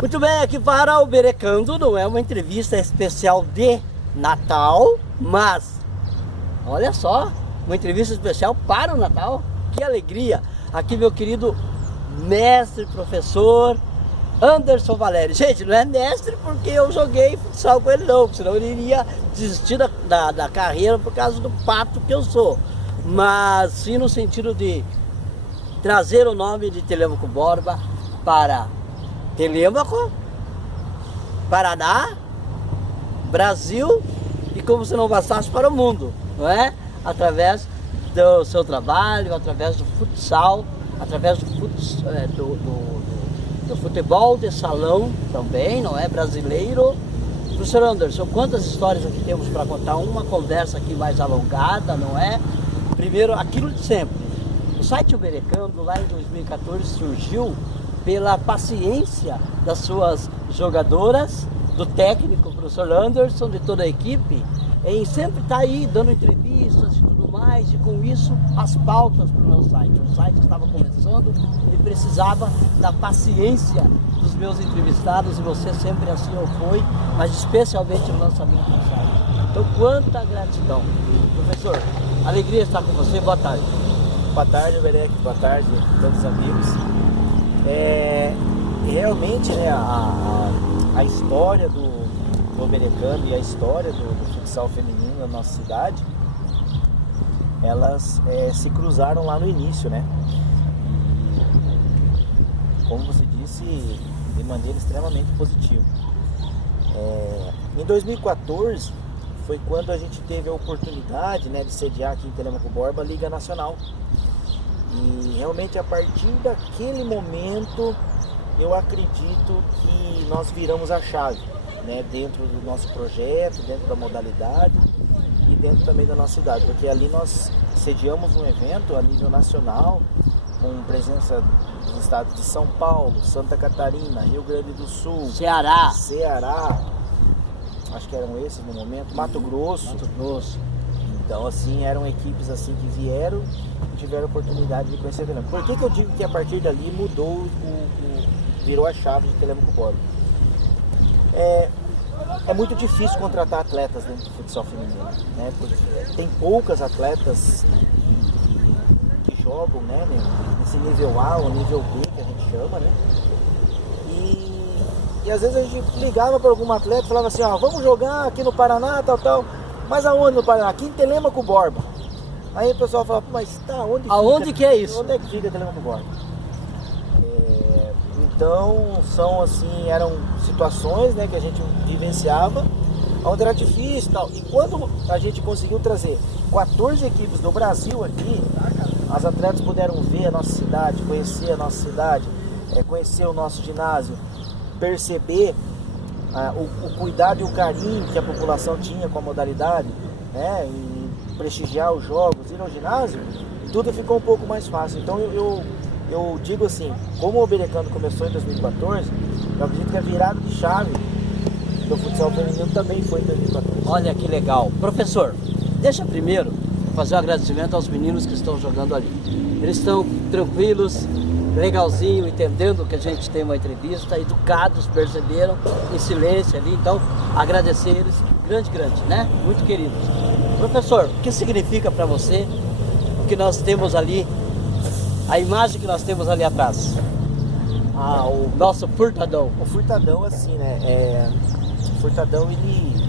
Muito bem, aqui para o Berecando, não é uma entrevista especial de Natal, mas olha só, uma entrevista especial para o Natal, que alegria! Aqui meu querido mestre, professor Anderson Valério. Gente, não é mestre porque eu joguei futsal com ele não, senão ele iria desistir da carreira por causa do pato que eu sou, mas sim no sentido de trazer o nome de Telêmaco Borba para Telêmaco, Paraná, Brasil e, como se não bastasse, para o mundo, não é? Através do seu trabalho, através do futsal, através do futebol de salão também, não é? Brasileiro. Professor Anderson, quantas histórias aqui temos para contar? Uma conversa aqui mais alongada, não é? Primeiro, aquilo de sempre. O site O Berecando, lá em 2014, surgiu pela paciência das suas jogadoras, do técnico, professor Anderson, de toda a equipe, em sempre estar aí dando entrevistas e tudo mais, e com isso as pautas para o meu site. O site estava começando e precisava da paciência dos meus entrevistados, e você sempre assim o foi, mas especialmente no lançamento do site. Então, quanta gratidão. Professor, alegria estar com você, boa tarde. Boa tarde, Berec, boa tarde a todos os amigos. Realmente, né, a história do Berecando e a história do futsal feminino na nossa cidade, elas se cruzaram lá no início, né? E, como você disse, de maneira extremamente positiva. Em 2014 foi quando a gente teve a oportunidade, né, de sediar aqui em Telêmaco Borba a Liga Nacional. E realmente a partir daquele momento eu acredito que nós viramos a chave, né, dentro do nosso projeto, dentro da modalidade e dentro também da nossa cidade, porque ali nós sediamos um evento a nível nacional com presença dos estados de São Paulo, Santa Catarina, Rio Grande do Sul, Ceará, acho que eram esses no momento, Mato Grosso. Então, assim, eram equipes assim que vieram e tiveram a oportunidade de conhecer Telêmaco. Por que eu digo que a partir dali mudou, virou a chave de Telêmaco Borba? É muito difícil contratar atletas dentro do futsal feminino, né? Porque tem poucas atletas que jogam, né, nesse nível A ou nível B que a gente chama, né? E às vezes a gente ligava para algum atleta e falava assim, ó, vamos jogar aqui no Paraná, tal. Mas aonde no Paraná? Aqui em Telêmaco Borba. Aí o pessoal falava, mas tá, aonde que é isso? Onde é que fica Telêmaco Borba? Então, eram situações, né, que a gente vivenciava, onde era difícil e tal. E quando a gente conseguiu trazer 14 equipes do Brasil aqui, as atletas puderam ver a nossa cidade, conhecer a nossa cidade, conhecer o nosso ginásio, perceber o cuidado e o carinho que a população tinha com a modalidade, né, e prestigiar os jogos, ir ao ginásio, tudo ficou um pouco mais fácil. Então eu digo assim, como o Berecando começou em 2014, eu acredito que a virada de chave do futsal feminino também foi em 2014. Olha que legal. Professor, deixa primeiro fazer um agradecimento aos meninos que estão jogando ali. Eles estão tranquilos, legalzinho, entendendo que a gente tem uma entrevista, educados, perceberam, em silêncio ali, então agradecer eles, grande, né? Muito queridos. Professor, o que significa para você o que nós temos ali, a imagem que nós temos ali atrás? O nosso furtadão. O furtadão, assim, né? O furtadão, ele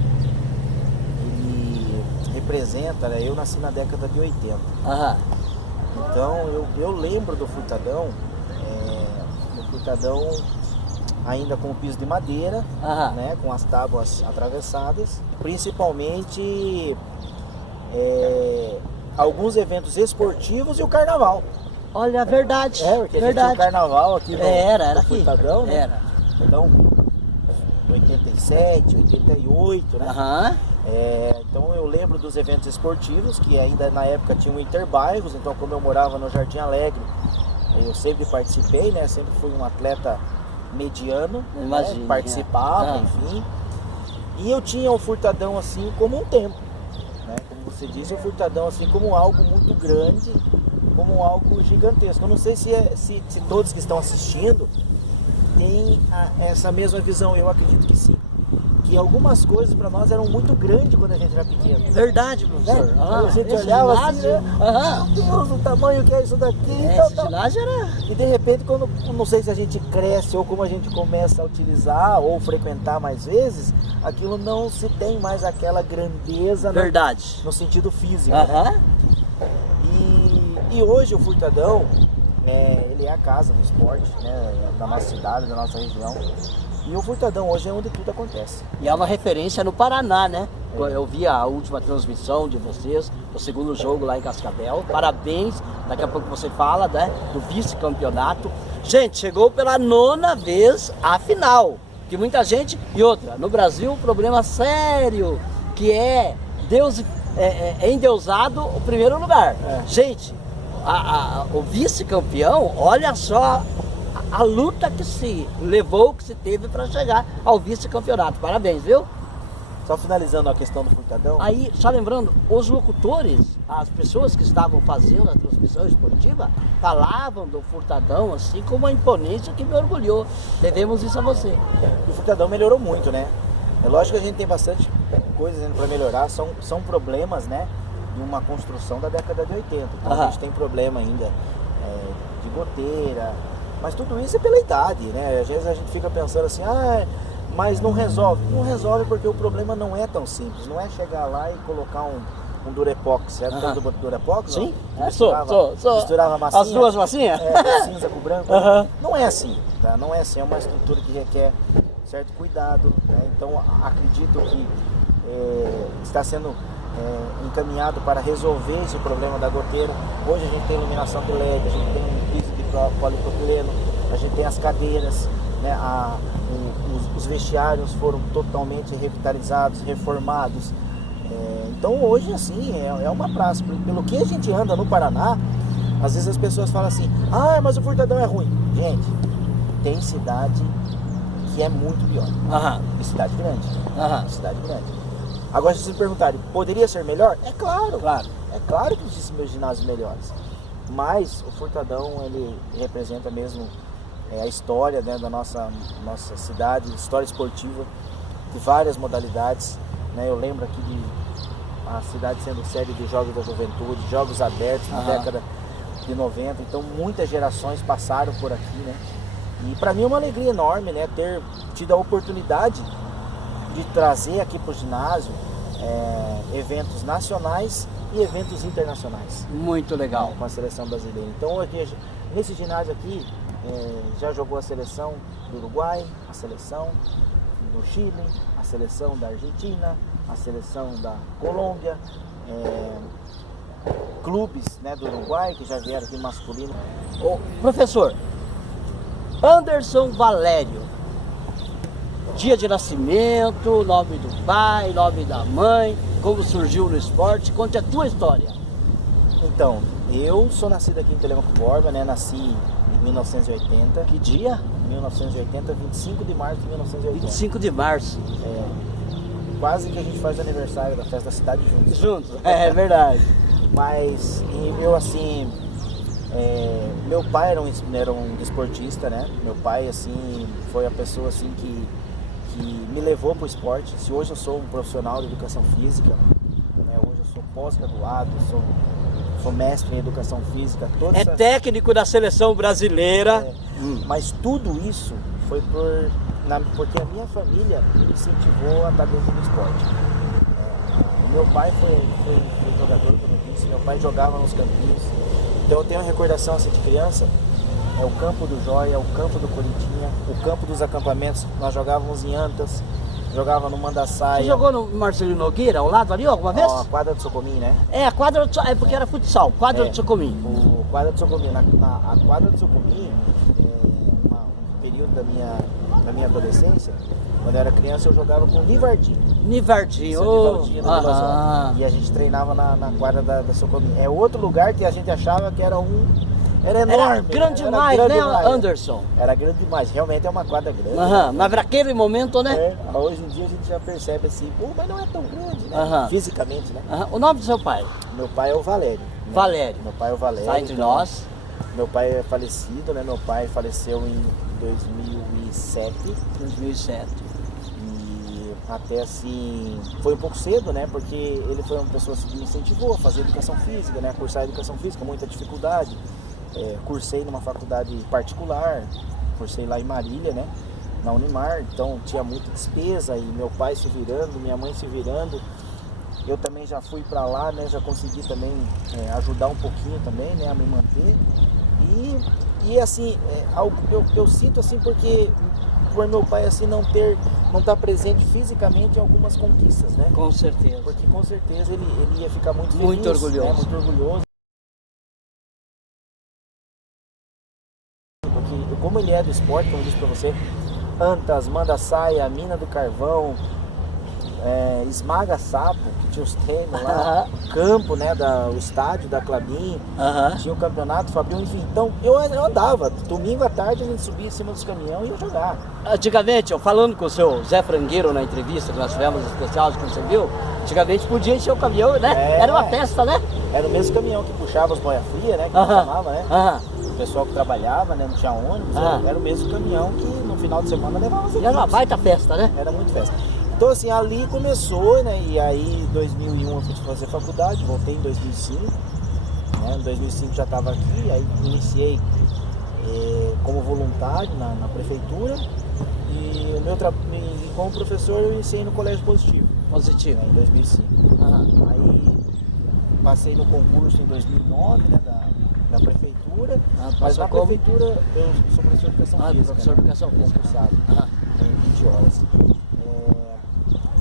representa, né? Eu nasci na década de 80. Aham. Então eu lembro do furtadão, ainda com o piso de madeira, né, com as tábuas atravessadas, principalmente alguns eventos esportivos e o carnaval. Olha, verdade. Porque a gente tinha o carnaval aqui no era aqui. Furtadão, né? Era. Então, 87, 88, né? Aham. Então eu lembro dos eventos esportivos, que ainda na época tinham interbairros, então como eu morava no Jardim Alegre, eu sempre participei, né? Sempre fui um atleta mediano, imagino, né? Participava, enfim. E eu tinha o furtadão assim como um templo, né? Como você disse, o furtadão assim como algo muito grande, como algo gigantesco. Eu não sei se todos que estão assistindo tem essa mesma visão? Eu acredito que sim. Que algumas coisas para nós eram muito grandes quando a gente era pequeno. Verdade, professor. Né? A gente olhava assim, né? Meu Deus, o tamanho que é isso daqui. Esse ginásio era... E de repente, quando, não sei se a gente cresce ou como a gente começa a utilizar ou frequentar mais vezes, aquilo não se tem mais aquela grandeza Verdade. No sentido físico. Né? E hoje o Furtadão, ele é a casa do esporte, né? Da nossa cidade, da nossa região. E o Furtadão hoje é onde tudo acontece. E é uma referência no Paraná, né? Eu vi a última transmissão de vocês, o segundo jogo lá em Cascavel. Parabéns, daqui a pouco você fala, né? Do vice-campeonato. Gente, chegou pela 9ª vez a final. Que muita gente... E outra, no Brasil, um problema sério, que é Deus endeusado o primeiro lugar. Gente, o vice-campeão, olha só... A luta que se levou, que se teve para chegar ao vice-campeonato. Parabéns, viu? Só finalizando a questão do Furtadão. Aí, só lembrando, os locutores, as pessoas que estavam fazendo a transmissão esportiva, falavam do Furtadão assim com uma imponência que me orgulhou. Devemos isso a você. E o Furtadão melhorou muito, né? É lógico que a gente tem bastante coisas ainda para melhorar. São problemas, né? De uma construção da década de 80. Então a gente tem problema ainda de goteira. Mas tudo isso é pela idade, né? Às vezes a gente fica pensando assim, mas não resolve. Não resolve porque o problema não é tão simples. Não é chegar lá e colocar um Durepox, certo? Do Durepox? Sim, sou. Misturava massinha. As duas massinhas? Cinza com branco. Não é assim, tá? Não é assim. É uma estrutura que requer certo cuidado, né? Então acredito que está sendo encaminhado para resolver esse problema da goteira. Hoje a gente tem iluminação de LED, a gente tem um piso de polipropileno, a gente tem as cadeiras, né? Os vestiários foram totalmente revitalizados, reformados. Então hoje assim é uma praça. Pelo que a gente anda no Paraná, às vezes as pessoas falam assim, mas o Furtadão é ruim. Gente, tem cidade que é muito pior. E cidade grande. Cidade grande. Agora, se vocês perguntarem, poderia ser melhor? É claro. É claro que existem meus ginásios melhores. Mas o Furtadão, ele representa mesmo a história, né, da nossa cidade, história esportiva, de várias modalidades. Né? Eu lembro aqui de a cidade sendo sede dos Jogos da Juventude, Jogos Abertos na década de 90. Então, muitas gerações passaram por aqui, né? E para mim é uma alegria enorme, né, ter tido a oportunidade de trazer aqui para o ginásio eventos nacionais e eventos internacionais. Muito legal. Com a seleção brasileira. Então aqui, nesse ginásio aqui já jogou a seleção do Uruguai, a seleção do Chile, a seleção da Argentina, a seleção da Colômbia, clubes, né, do Uruguai que já vieram aqui masculino. Professor, Anderson Valério, dia de nascimento, nome do pai, nome da mãe, como surgiu no esporte, conte a tua história. Então, eu sou nascido aqui em Telemaco Borba, né? Nasci em 1980. Que dia? 1980, 25 de março de 1980. 25 de março. Quase que a gente faz aniversário da festa da cidade juntos. Juntos, é verdade. Mas eu assim, meu pai era um desportista, né? Meu pai assim foi a pessoa assim que me levou para o esporte. Se hoje eu sou um profissional de educação física, né? Hoje eu sou pós-graduado, sou mestre em educação física. Técnico da seleção brasileira. Mas tudo isso foi porque a minha família me incentivou a estar dentro do esporte. O meu pai foi jogador, como eu disse, meu pai jogava nos campinhos. Então eu tenho uma recordação assim de criança. O campo do Joia, o campo do Coritiba, o campo dos acampamentos. Nós jogávamos em Antas, jogava no Mandaçaia. Você jogou no Marcelino Nogueira, ao lado ali, alguma vez? A quadra do Socomim, né? A quadra do porque era futsal, quadra do Socomim. O quadra do Socomim. A quadra do Socomim, um período da minha adolescência, quando eu era criança, eu jogava com o Nivardinho. Nivardinho, E a gente treinava na quadra da Socomim. É outro lugar que a gente achava que era enorme. Era grande demais, né, Anderson? Era grande demais, realmente é uma quadra grande. Mas naquele momento, né? Hoje em dia a gente já percebe assim, mas não é tão grande, né? Fisicamente, né? O nome do seu pai? Meu pai é o Valério. Valério. Meu pai é o Valério. Está entre nós. Meu pai é falecido, né? Meu pai faleceu em 2007. 2007. E até assim, foi um pouco cedo, né? Porque ele foi uma pessoa assim, que me incentivou a fazer educação física, né? A cursar educação física, muita dificuldade. Cursei numa faculdade particular, cursei lá em Marília, né? Na Unimar, então tinha muita despesa e meu pai se virando, minha mãe se virando. Eu também já fui para lá, né? Já consegui também ajudar um pouquinho também, né? A me manter. E assim, eu sinto assim porque por meu pai assim não estar presente fisicamente em algumas conquistas, né? Com certeza. Porque com certeza ele ia ficar muito feliz, Muito orgulhoso. né? Muito orgulhoso. Porque como ele é do esporte, como eu disse para você, Antas, Manda Saia, Mina do Carvão, Esmaga Sapo, que tinha os treinos lá, o campo, né, o estádio da Clabin, tinha o campeonato Fabril, enfim. Então eu andava, domingo à tarde a gente subia em cima dos caminhões e ia jogar. Antigamente, eu falando com o seu Zé Frangueiro na entrevista que nós tivemos especial, que você viu, antigamente podia encher o caminhão, né? Era uma festa, né? Era o mesmo caminhão que puxava as boia fria, né, que chamava, né? O pessoal que trabalhava, né, não tinha ônibus, era o mesmo caminhão que no final de semana levava as equipes. Era uma baita festa, né? Era muito festa. Então assim, ali começou, né, e aí em 2001 eu fui fazer faculdade, voltei em 2005, né, em 2005 já estava aqui, aí iniciei como voluntário na prefeitura e como professor eu iniciei no Colégio Positivo. Positivo. Em 2005. Aí passei no concurso em 2009, né, da prefeitura, mas na prefeitura eu sou professor de educação física. Professor de educação física. Concursado, em 20 horas.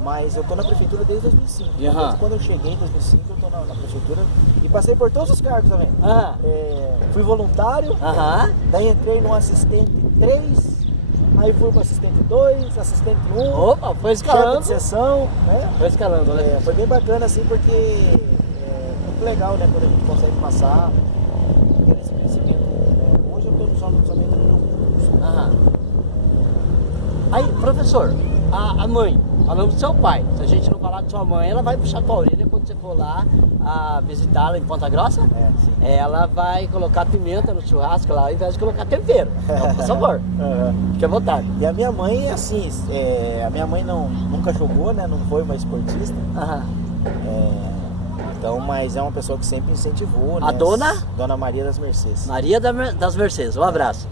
Mas eu estou na prefeitura desde 2005. Desde quando eu cheguei em 2005 eu estou na prefeitura e passei por todos os cargos também. Fui voluntário, daí entrei no assistente 3, aí fui para assistente 2, assistente 1. Opa, foi escalando. Chefe de sessão, né? Foi escalando, né? Foi bem bacana assim porque é muito legal, né, quando a gente consegue passar esse crescimento. Hoje eu estou somente no meu curso. Aí, professor, a mãe, falando do seu pai, se a gente não falar de sua mãe, ela vai puxar tua orelha quando você for lá visitá-la em Ponta Grossa. Sim. Ela vai colocar pimenta no churrasco lá ao invés de colocar tempero. Então, por favor, fique à vontade. E a minha mãe, assim, a minha mãe nunca jogou, né? Não foi uma esportista. Então, mas é uma pessoa que sempre incentivou, né? A dona? Dona Maria das Mercedes. Maria das Mercedes, um abraço.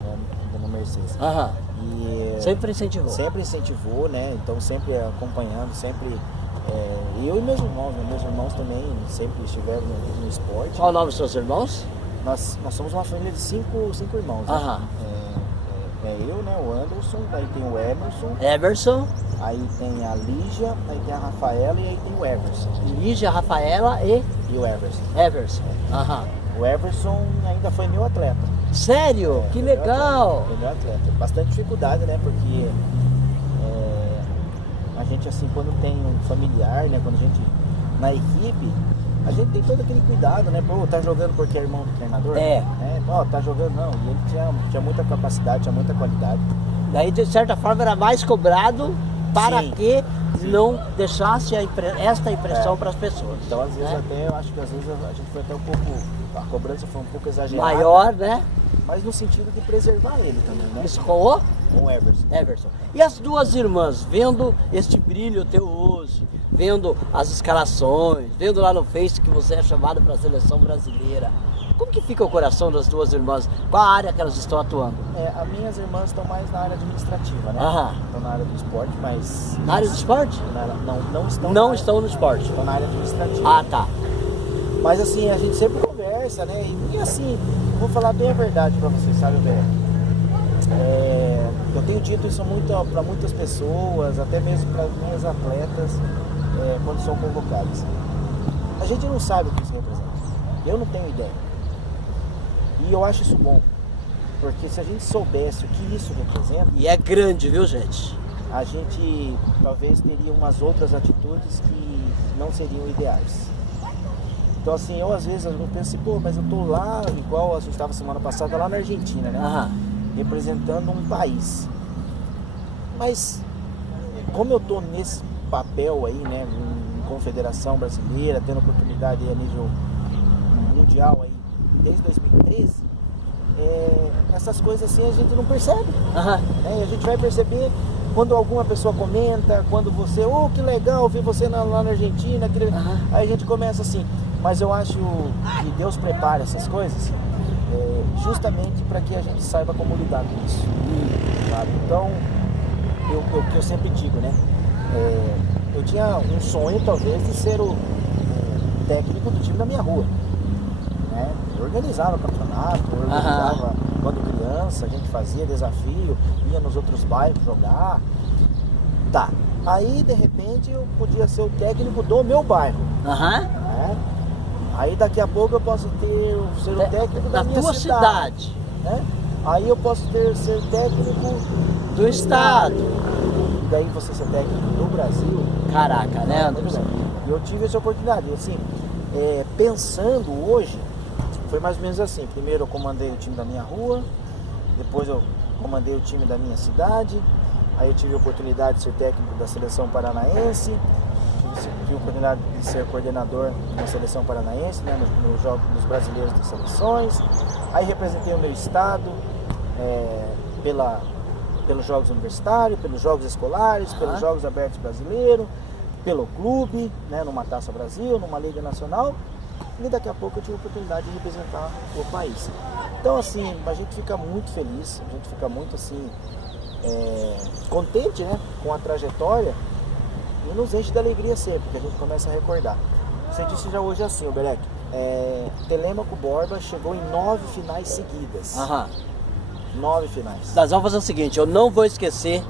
Dona Mercedes. E sempre incentivou. Sempre incentivou, né? Então sempre acompanhando, sempre. Eu e meus irmãos, né? Meus irmãos também sempre estiveram no esporte. Qual o nome dos seus irmãos? Nós somos uma família de cinco irmãos. Né? Eu, né? O Anderson, aí tem o Emerson. Aí tem a Lígia, aí tem a Rafaela e aí tem o Everson. Lígia, Rafaela e o Everson. O Everson ainda foi meu atleta. Sério? Que legal! Foi meu atleta. Bastante dificuldade, né? Porque a gente, assim, quando tem um familiar, né? Quando a gente, na equipe, a gente tem todo aquele cuidado, né? Pô, tá jogando porque é irmão do treinador? Tá jogando, não. E ele tinha muita capacidade, tinha muita qualidade. Daí, de certa forma, era mais cobrado para que não deixasse esta impressão para as pessoas. Então, às vezes, até, eu acho que às vezes a gente foi até um pouco, a cobrança foi um pouco exagerada. Maior, né? Mas no sentido de preservar ele também, né? Isso com o? Com o Everson. E as duas irmãs, vendo este brilho teu hoje, vendo as escalações, vendo lá no Face que você é chamado para a seleção brasileira, como que fica o coração das duas irmãs? Qual a área que elas estão atuando? As minhas irmãs estão mais na área administrativa, né? Estão na área do esporte, mas... Na área do esporte? Não estão no esporte. Estão na área administrativa. Tá. Mas assim, a gente sempre conversa, né? E assim, vou falar bem a verdade para vocês, sabe, Bé? Eu tenho dito isso para muitas pessoas, até mesmo para minhas atletas, quando são convocadas. A gente não sabe o que isso representa. Eu não tenho ideia. E eu acho isso bom. Porque se a gente soubesse o que isso representa... E é grande, viu, gente? A gente talvez teria umas outras atitudes que não seriam ideais. Então assim, eu às vezes eu penso assim, mas eu tô lá, igual a gente estava semana passada lá na Argentina, né? Representando um país. Mas como eu tô nesse papel aí, né, em confederação brasileira, tendo oportunidade a nível mundial aí, desde 2013, essas coisas assim a gente não percebe. Né? E a gente vai perceber quando alguma pessoa comenta, quando você, que legal, vi você lá na Argentina, aí a gente começa assim. Mas eu acho que Deus prepara essas coisas justamente para que a gente saiba como lidar com isso. Sabe? Então, o que eu sempre digo, né? Eu tinha um sonho, talvez, de ser o técnico do time da minha rua. Né? Eu organizava campeonato, eu organizava quando criança, a gente fazia desafio, ia nos outros bairros jogar. Tá. Aí, de repente, eu podia ser o técnico do meu bairro. Né? Aí, daqui a pouco, eu posso ser o técnico da minha tua cidade. Né? Aí eu posso ser técnico do estado. E daí você ser técnico do Brasil. Caraca, né, Anderson? E eu tive essa oportunidade. E, assim, pensando hoje, foi mais ou menos assim. Primeiro eu comandei o time da minha rua, depois eu comandei o time da minha cidade, aí eu tive a oportunidade de ser técnico da seleção paranaense, tive a oportunidade de ser coordenador da seleção paranaense, né, nos brasileiros das seleções, aí representei o meu estado pelos jogos universitários, pelos jogos escolares, pelos jogos abertos brasileiros, pelo clube, né, numa Taça Brasil, numa Liga Nacional, e daqui a pouco eu tive a oportunidade de representar o país. Então, assim, a gente fica muito feliz, a gente fica muito, assim, contente, né, com a trajetória, e nos enche de alegria sempre, porque a gente começa a recordar. Você disse já hoje assim, o Berec, Telêmaco Borba chegou em 9 finais seguidas. 9 finais. Nós vamos fazer o seguinte, eu não vou esquecer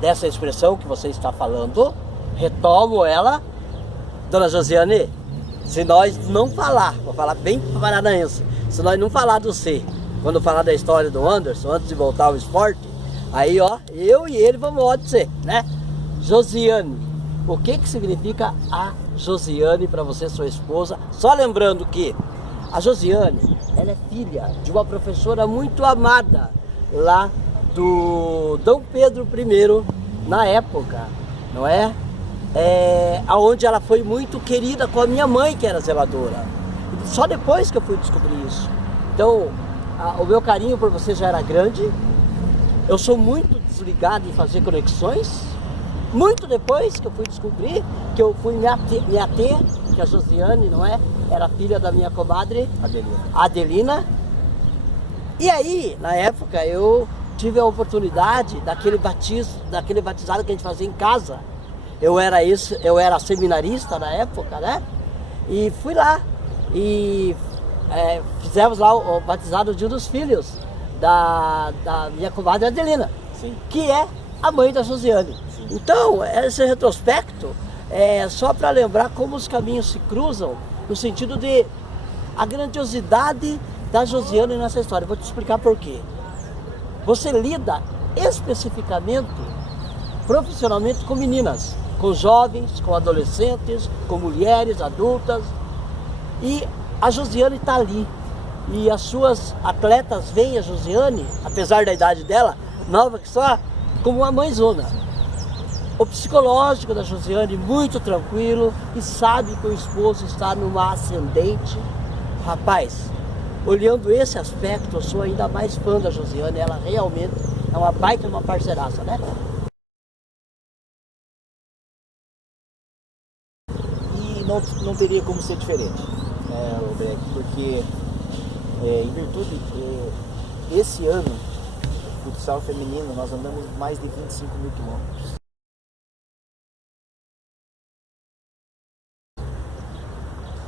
dessa expressão que você está falando, retomo ela, dona Josiane, se nós não falar, vou falar bem paranaense, se nós não falar do C, quando falar da história do Anderson, antes de voltar ao esporte, aí ó, eu e ele vamos ao de C, né? Josiane, o que significa a Josiane para você, sua esposa? Só lembrando que a Josiane, ela é filha de uma professora muito amada lá do Dom Pedro I, na época, não é? Onde ela foi muito querida com a minha mãe, que era zeladora. Só depois que eu fui descobrir isso. Então, o meu carinho por você já era grande. Eu sou muito desligado em fazer conexões. Muito depois que eu fui descobrir, que eu fui me ater, que a Josiane, não é? Era filha da minha comadre Adelina. E aí, na época, eu tive a oportunidade daquele batizado que a gente fazia em casa. Eu era seminarista na época, né? E fui lá e fizemos lá o batizado de um dos filhos da minha comadre Adelina. Sim. Que é a mãe da Josiane. Sim. Então, esse retrospecto é só para lembrar como os caminhos se cruzam, no sentido de a grandiosidade da Josiane nessa história. Vou te explicar por quê. Você lida especificamente, profissionalmente com meninas, com jovens, com adolescentes, com mulheres adultas, e a Josiane está ali. E as suas atletas veem a Josiane, apesar da idade dela, nova que só, como uma mãezona. O psicológico da Josiane muito tranquilo e sabe que o esposo está numa ascendente. Rapaz, olhando esse aspecto, eu sou ainda mais fã da Josiane, ela realmente é uma baita, uma parceiraça, né? E não teria como ser diferente, né, Roberto? Porque em virtude, esse ano, futsal feminino, nós andamos mais de 25 mil quilômetros.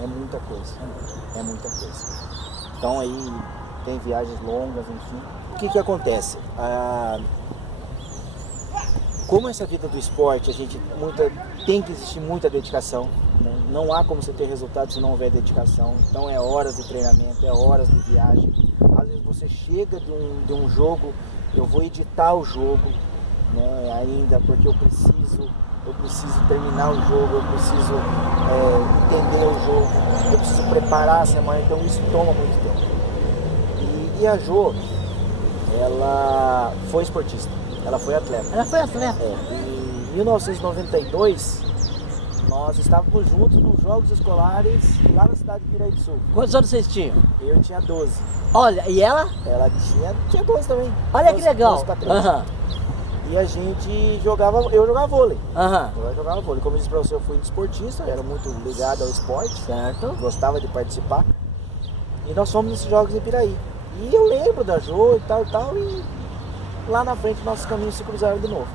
É muita coisa, é muita coisa. Então aí tem viagens longas, enfim. O que acontece? Como essa vida do esporte, tem que existir muita dedicação, né? Não há como você ter resultado se não houver dedicação. Então é horas de treinamento, é horas de viagem. Às vezes você chega de um jogo, eu vou editar o jogo, né, ainda, porque eu preciso terminar o jogo, eu preciso entender o jogo, eu preciso preparar a semana, então isso toma muito tempo. E a Jo, ela foi esportista, ela foi atleta. Ela foi atleta? Em 1992, Nós estávamos juntos nos jogos escolares lá na cidade de Piraiçu. Quantos anos vocês tinham? Eu tinha 12. Olha, e ela? Ela tinha 12 também. Olha que 12, legal. 12 pra 13. Aham, E a gente jogava, eu jogava vôlei. aham. Eu jogava vôlei. Como eu disse pra você, eu fui desportista, eu era muito ligado ao esporte, Certo. gostava de participar. E nós fomos nesses jogos em Piraí. E eu lembro da Jo e tal, e lá na frente nossos caminhos se cruzaram de novo.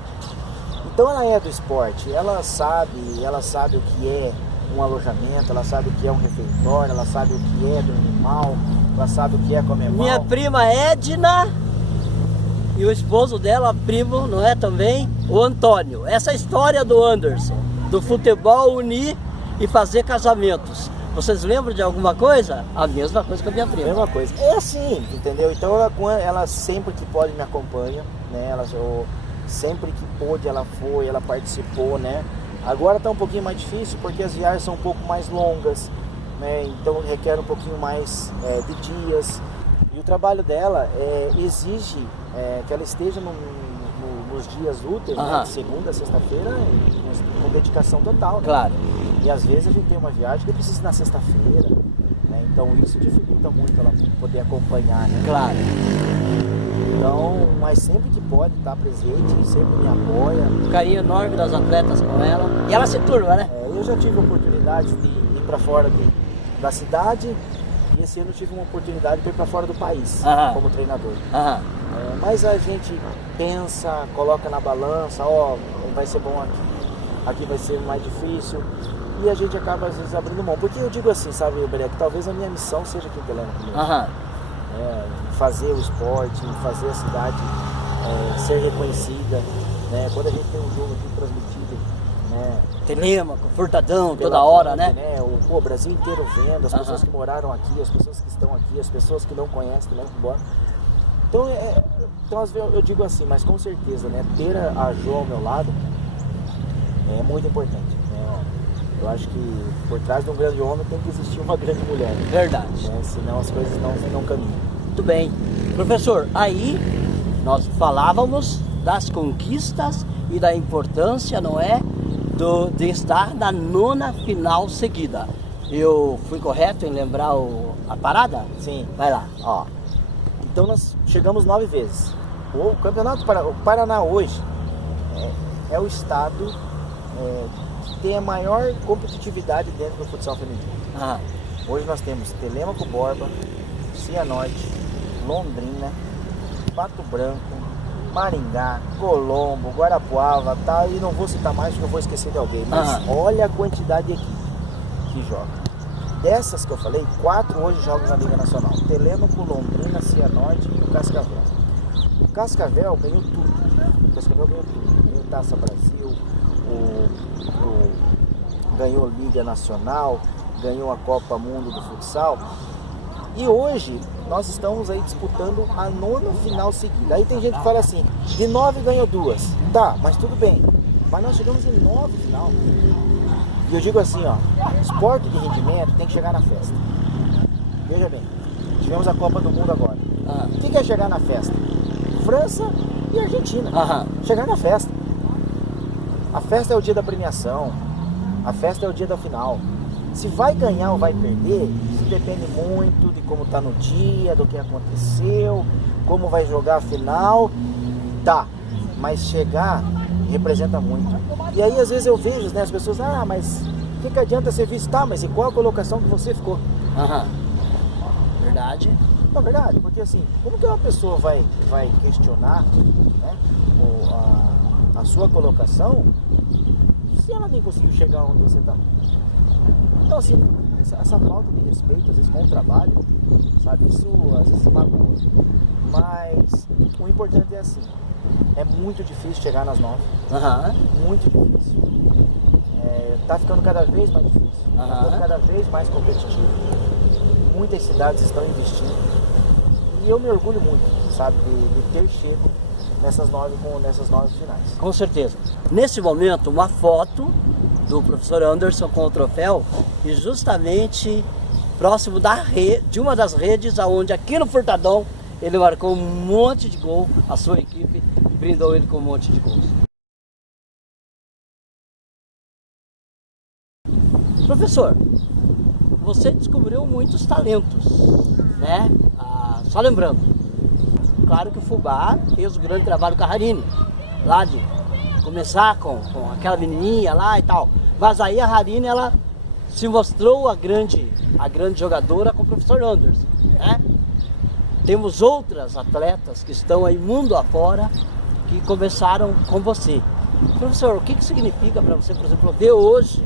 Então ela é do esporte, ela sabe o que é um alojamento, ela sabe o que é um refeitório, ela sabe o que é dormir mal, ela sabe o que é comer mal. Minha prima Edna e o esposo dela, primo, não é também? O Antônio. Essa história do Anderson, do futebol unir e fazer casamentos. Vocês lembram de alguma coisa? A mesma coisa que a minha prima. Mesma coisa. É assim, entendeu? Então ela sempre que pode me acompanha, né? Sempre que pôde ela foi, ela participou, né? Agora tá um pouquinho mais difícil porque as viagens são um pouco mais longas, né? Então requer um pouquinho mais de dias. E o trabalho dela exige que ela esteja nos dias úteis, né? De segunda a sexta-feira, com dedicação total, né? Claro. E às vezes a gente tem uma viagem que precisa ir na sexta-feira, né? Então isso dificulta muito ela poder acompanhar, né? Claro. Então, mas sempre que pode estar presente, sempre me apoia. Um carinho enorme das atletas com ela. E ela se turma, né? Eu já tive oportunidade de ir para fora da cidade e esse ano eu tive uma oportunidade de ir para fora do país como treinador. Aham. Mas a gente pensa, coloca na balança, vai ser bom aqui vai ser mais difícil. E a gente acaba às vezes abrindo mão. Porque eu digo assim, sabe, Beré, que talvez a minha missão seja aqui em Telema comigo. Aham. Fazer o esporte, fazer a cidade ser reconhecida, né? Quando a gente tem um jogo aqui transmitido, né? Telêmaco, Furtadão, pela toda hora, Band, né? O Brasil inteiro vendo, as pessoas que moraram aqui, as pessoas que estão aqui, as pessoas que não conhecem, que não vão embora. Então às vezes eu digo assim, mas com certeza, né? Ter a Jo ao meu lado é muito importante. Né? Eu acho que por trás de um grande homem tem que existir uma grande mulher. Verdade. Né? Senão as coisas não caminham. Muito bem. Professor, aí nós falávamos das conquistas e da importância, não é? De estar na 9ª final seguida. Eu fui correto em lembrar a parada? Sim. Vai lá, ó. Então nós chegamos 9 vezes. O Campeonato o Paraná hoje é o estado que tem a maior competitividade dentro do futsal feminino. Aham. Hoje nós temos Telêmaco Borba, Cianorte, Londrina, Pato Branco, Maringá, Colombo, Guarapuava, tá? E não vou citar mais porque eu vou esquecer de alguém. Mas olha a quantidade de equipe que joga. Dessas que eu falei, 4 hoje jogam na Liga Nacional. Telêmaco, Londrina, Cianorte e o Cascavel. O Cascavel ganhou tudo. O Cascavel ganhou tudo. Ganhou Taça Brasil, ganhou Liga Nacional, ganhou a Copa Mundo do Futsal. E hoje nós estamos aí disputando a 9ª final seguida. Aí tem gente que fala assim, de 9 ganhou 2. Tá, mas tudo bem. Mas nós chegamos em 9 final. E eu digo assim, ó, esporte de rendimento tem que chegar na festa. Veja bem, tivemos a Copa do Mundo agora. O que é chegar na festa? França e Argentina. Chegar na festa. A festa é o dia da premiação. A festa é o dia da final. Se vai ganhar ou vai perder, isso depende muito de como está no dia, do que aconteceu, como vai jogar a final. Tá, mas chegar representa muito. E aí às vezes eu vejo, né, as pessoas, mas o que adianta ser visto? Tá, mas e qual a colocação que você ficou? Verdade. Não, verdade, porque assim, como que uma pessoa vai questionar, né, a sua colocação se ela nem conseguiu chegar onde você está? Então assim, essa falta de respeito às vezes com o trabalho, sabe, isso às vezes magoa. Mas o importante é assim, é muito difícil chegar nas 9. Muito difícil. Tá ficando cada vez mais difícil. Tá ficando cada vez mais competitivo. Muitas cidades estão investindo. E eu me orgulho muito, sabe, de ter chego nessas 9 finais. Com certeza. Nesse momento, uma foto do professor Anderson com o troféu e justamente próximo de uma das redes aonde aqui no Furtadão ele marcou um monte de gol, a sua equipe brindou ele com um monte de gols. Professor, você descobriu muitos talentos, né? Só lembrando, claro que o Fubá fez o grande trabalho com a Harini, lá de começar com aquela menininha lá e tal. Mas aí a Harini, ela se mostrou a grande jogadora com o professor Anderson, né? Temos outras atletas que estão aí mundo afora que começaram com você. Professor, o que significa para você, por exemplo, ver hoje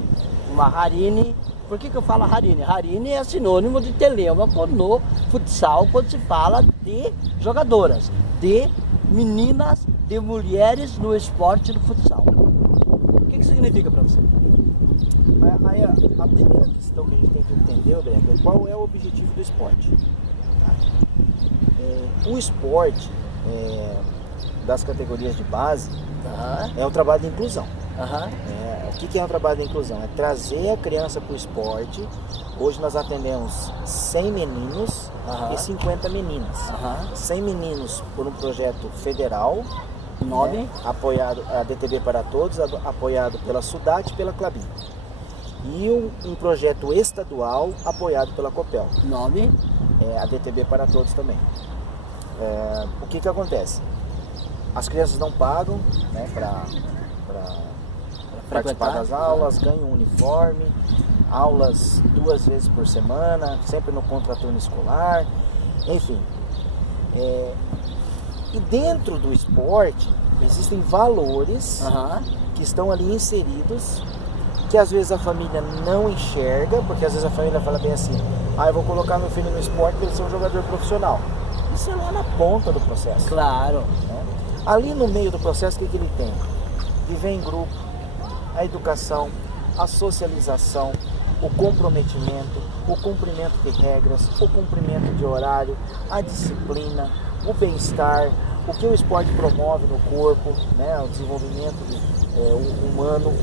uma Harini? Por que eu falo Harini? Harini é sinônimo de Telêmaco no futsal, quando se fala de jogadoras, de meninas, de mulheres no esporte do futsal. O que significa para você? Aí a primeira questão que a gente tem que entender, Beto, é qual é o objetivo do esporte. Tá? O esporte das categorias de base é o trabalho de inclusão. O que é o trabalho de inclusão? É trazer a criança para o esporte. Hoje nós atendemos 100 meninos e 50 meninas. 100 meninos por um projeto federal, nome? Apoiado, a DTB para Todos, apoiado pela Sudat e pela Clabin. E um projeto estadual apoiado pela Copel. Nome? A DTB para Todos também. O que acontece? As crianças não pagam, né, para participar das aulas, ganham um uniforme, aulas 2 vezes por semana, sempre no contraturno escolar, enfim. E dentro do esporte existem valores que estão ali inseridos, que às vezes a família não enxerga, porque às vezes a família fala bem assim: eu vou colocar meu filho no esporte para ele ser um jogador profissional. Isso é lá na ponta do processo. Claro. Né? Ali no meio do processo, o que ele tem? Viver em grupo, a educação, a socialização, o comprometimento, o cumprimento de regras, o cumprimento de horário, a disciplina, o bem-estar, o que o esporte promove no corpo, né? O desenvolvimento humano.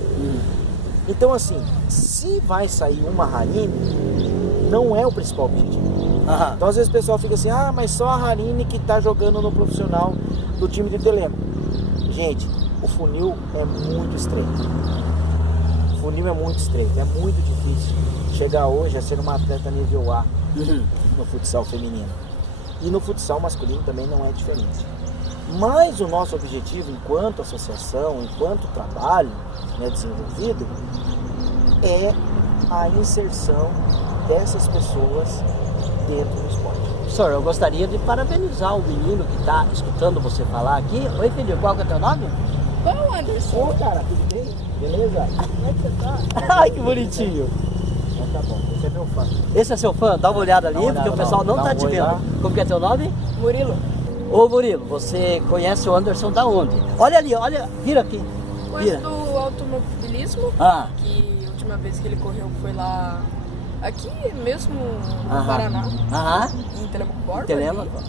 Então, assim, se vai sair uma Harini, não é o principal objetivo. Então, às vezes o pessoal fica assim: mas só a Harini que está jogando no profissional do time de Telêmaco. Gente, o funil é muito estreito. O funil é muito estreito, é muito difícil chegar hoje a ser uma atleta nível A no futsal feminino. E no futsal masculino também não é diferente. Mas o nosso objetivo, enquanto associação, enquanto trabalho, né, desenvolvido, é a inserção dessas pessoas dentro do esporte. Professor, eu gostaria de parabenizar o menino que está escutando você falar aqui. Oi, filho, qual que é o teu nome? Bom, Anderson. Cara, tudo bem? Beleza? Como é que você tá? Ai, que bonitinho. Então tá bom, você é meu fã. Esse é seu fã? Dá uma olhada ali, porque o pessoal não está te vendo. Como que é teu nome? Murilo. Ô Murilo, você conhece o Anderson da onde? Olha ali, olha, vira aqui. Conheço do automobilismo, que a última vez que ele correu foi lá, aqui mesmo no Paraná, em Telêmaco Borba. Telêmaco.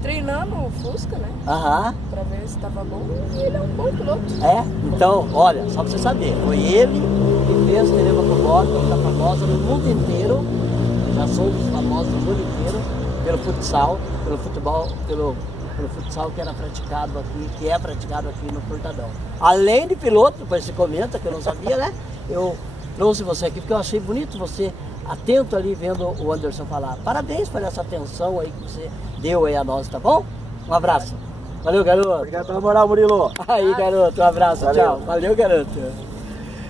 Treinando o Fusca, né? Pra ver se tava bom, e ele é um bom piloto. Então, olha, só pra você saber, foi ele que fez o Telêmaco Borba, que tá famosa no mundo inteiro, já somos famosos no mundo inteiro, pelo futsal, pelo futebol, pelo futsal que era praticado aqui, que é praticado aqui no Furtadão. Além de piloto, depois você comenta, que eu não sabia, né? Eu trouxe você aqui porque eu achei bonito você atento ali vendo o Anderson falar. Parabéns por essa atenção aí que você deu aí a nós, tá bom? Um abraço. Valeu, garoto. Obrigado pela moral, Murilo. Aí, garoto, um abraço. Valeu. Tchau. Valeu, garoto.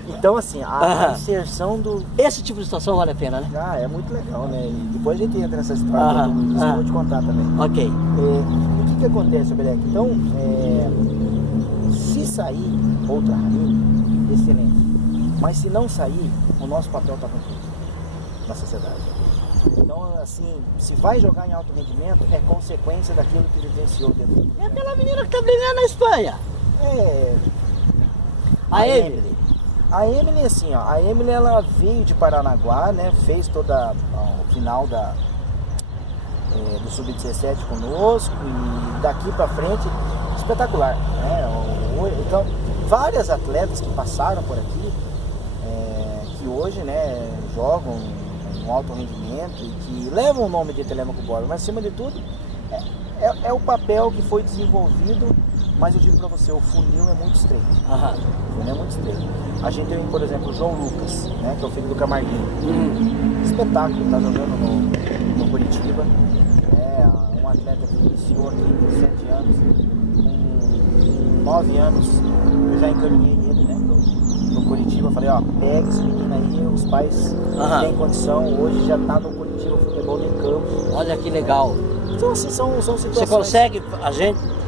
Então, assim, a inserção do... Esse tipo de situação vale a pena, né? É muito legal, né? E depois a gente entra nessa história que eu vou te contar também. Ok. O que acontece, Bereca? Então, se sair outra Harini, excelente. Mas se não sair, o nosso papel está cumprido na sociedade. Então, assim, se vai jogar em alto rendimento, é consequência daquilo que vivenciou dentro do... E aquela menina que tá brigando na Espanha? A Emily. A Emily, assim, a Emily, ela veio de Paranaguá, né? Fez toda o final do Sub-17 conosco, e daqui pra frente, espetacular, né? Então, várias atletas que passaram por aqui, que hoje, né, jogam um alto rendimento e que levam o nome de Telêmaco Borba, mas acima de tudo é o papel que foi desenvolvido Mas eu digo para você, o funil é muito estreito. Aham. O funil é muito estreito. A gente tem, por exemplo, o João Lucas, né, que é o filho do Camarguinho. Espetáculo, tá jogando no Curitiba. É um atleta que iniciou aqui com 7 anos. Com 9 anos, eu já encaminhei ele, né, no Curitiba. Falei, ó, pega esse menino aí, os pais têm condição. Hoje já tá no Curitiba Futebol de Campo. Olha que legal. Então, assim, são situações...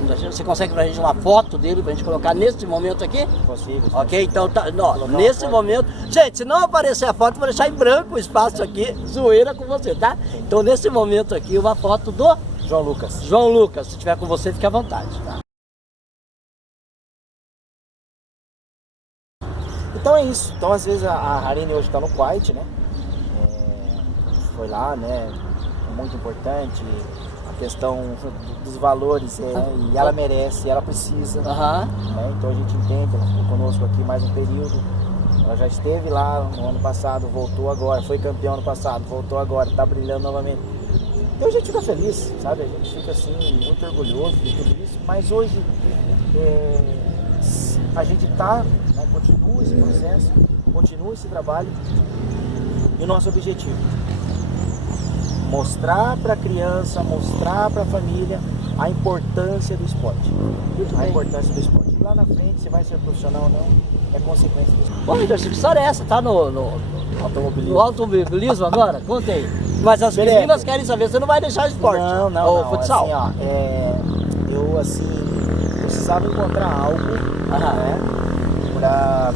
Você consegue pra gente uma foto dele pra gente colocar nesse momento aqui? Consigo. Ok, então tá, ó, nesse momento... Gente, se não aparecer a foto, eu vou deixar em branco o espaço aqui, zoeira com você, tá? Então nesse momento aqui, uma foto do João Lucas. João Lucas. Se tiver com você, fique à vontade. Tá? Então é isso. Então às vezes a Arine hoje tá no Kuwait, né? Foi lá, né? É muito importante a questão dos valores, e ela merece, ela precisa. Né? Então a gente entende, ela ficou conosco aqui mais um período. Ela já esteve lá no ano passado, voltou agora, foi campeão ano passado, voltou agora, tá brilhando novamente. Então a gente fica feliz, sabe? A gente fica assim, muito orgulhoso de tudo isso, mas hoje a gente tá, né, continua esse processo, continua esse trabalho, e o nosso objetivo: mostrar para a criança, mostrar para a família a importância do esporte. A importância do esporte. E lá na frente, se vai ser profissional ou não, é consequência do esporte. Ô, Whindersson, que história é essa? Tá no automobilismo agora? Conta aí. Mas as meninas querem saber, você não vai deixar esporte? Não. Futsal? Assim, ó, eu assim, precisava encontrar algo, né, para